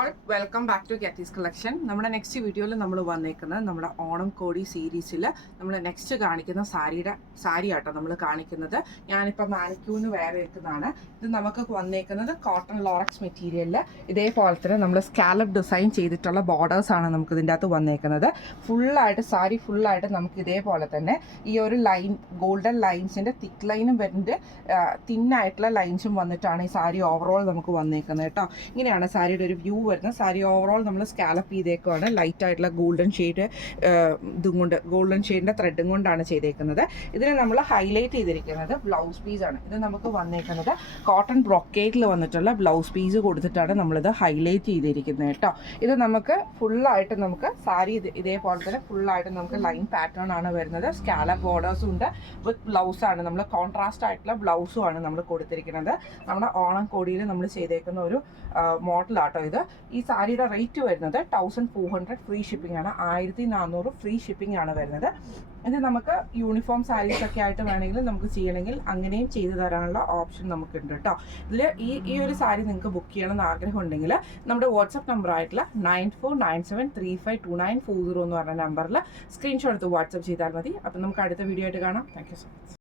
All welcome back to Getty's collection. നമ്മുടെ next വീഡിയോയിൽ നമ്മൾ വന്നേക്കുന്നത് നമ്മുടെ ഓണം കോടി സീരീസിൽ നമ്മൾ നെക്സ്റ്റ് കാണിക്കുന്ന സാരി ആട്ടോ നമ്മൾ കാണിക്കുന്നത്. ഞാനിപ്പോൾ മാനിക്യൂന്ന് വേറെ വെക്കുന്നതാണ്. ഇത് നമുക്ക് വന്നേക്കുന്നത് കോട്ടൺ ലോറക്സ് മെറ്റീരിയലിൽ ഇതേപോലെ തന്നെ നമ്മൾ സ്കാലപ്പ് ഡിസൈൻ ചെയ്തിട്ടുള്ള ബോർഡേഴ്സാണ് നമുക്ക് ഇതിൻ്റെ അകത്ത് വന്നേക്കുന്നത്. ഫുള്ളായിട്ട് സാരി ഫുള്ളായിട്ട് നമുക്ക് ഇതേപോലെ തന്നെ ഈ ഒരു ലൈൻ ഗോൾഡൻ ലൈൻസിൻ്റെ തിക്ക് ലൈനും വരുന്നുണ്ട്, തിന്നായിട്ടുള്ള ലൈൻസും വന്നിട്ടാണ് ഈ സാരി ഓവറോൾ നമുക്ക് വന്നേക്കുന്നത് കേട്ടോ. ഇങ്ങനെയാണ് സാരിയുടെ ഒരു വ്യൂ വരുന്നത്. സാരി ഓവറോൾ നമ്മൾ സ്കാലപ്പ് ചെയ്തേക്കുവാണ്. ലൈറ്റ് ആയിട്ടുള്ള ഗോൾഡൻ ഷെയ്ഡ് ഗോൾഡൻ ഷെയ്ഡിൻ്റെ ത്രെഡും കൊണ്ടാണ് ചെയ്തേക്കുന്നത്. ഇതിന് നമ്മൾ ഹൈലൈറ്റ് ചെയ്തിരിക്കുന്നത് ബ്ലൗസ് പീസാണ്. ഇത് നമുക്ക് വന്നേക്കുന്നത് കോട്ടൺ ബ്രൊക്കേറ്റിൽ വന്നിട്ടുള്ള ബ്ലൗസ് പീസ് കൊടുത്തിട്ടാണ് നമ്മളിത് ഹൈലൈറ്റ് ചെയ്തിരിക്കുന്നത് കേട്ടോ. ഇത് നമുക്ക് ഫുള്ളായിട്ട് നമുക്ക് സാരി ഇതേപോലെ തന്നെ ഫുള്ളായിട്ട് നമുക്ക് ലൈൻ പാറ്റേൺ ആണ് വരുന്നത്. സ്കാലപ്പ് ബോർഡേഴ്സും ഉണ്ട്, വിത്ത് ബ്ലൗസാണ് നമ്മൾ കോൺട്രാസ്റ്റ് ആയിട്ടുള്ള ബ്ലൗസും ആണ് നമ്മൾ കൊടുത്തിരിക്കുന്നത്. നമ്മുടെ ഓണം കോടിയിൽ നമ്മൾ ചെയ്തേക്കുന്ന ഒരു മോഡലാട്ടോ ഇത്. ഈ സാരിയുടെ റേറ്റ് വരുന്നത് 1400 ഫ്രീ ഷിപ്പിംഗ് ആണ്. 1400 ഫ്രീ ഷിപ്പിംഗ് ആണ് വരുന്നത്. ഇത് നമുക്ക് യൂണിഫോം സാരീസ് ഒക്കെ ആയിട്ട് വേണമെങ്കിൽ നമുക്ക് ചെയ്യണമെങ്കിൽ അങ്ങനെയും ചെയ്തു തരാനുള്ള ഓപ്ഷൻ നമുക്കുണ്ട് കേട്ടോ. ഇതിൽ ഈ ഒരു സാരി നിങ്ങൾക്ക് ബുക്ക് ചെയ്യണമെന്ന് ആഗ്രഹം ഉണ്ടെങ്കിൽ നമ്മുടെ വാട്സപ്പ് നമ്പർ ആയിട്ടുള്ള 9497352940 എന്ന് പറഞ്ഞ നമ്പറിൽ സ്ക്രീൻഷോട്ട് എടുത്ത് വാട്സപ്പ് ചെയ്താൽ മതി. അപ്പം നമുക്ക് അടുത്ത വീഡിയോ ആയിട്ട് കാണാം. Thank you so much.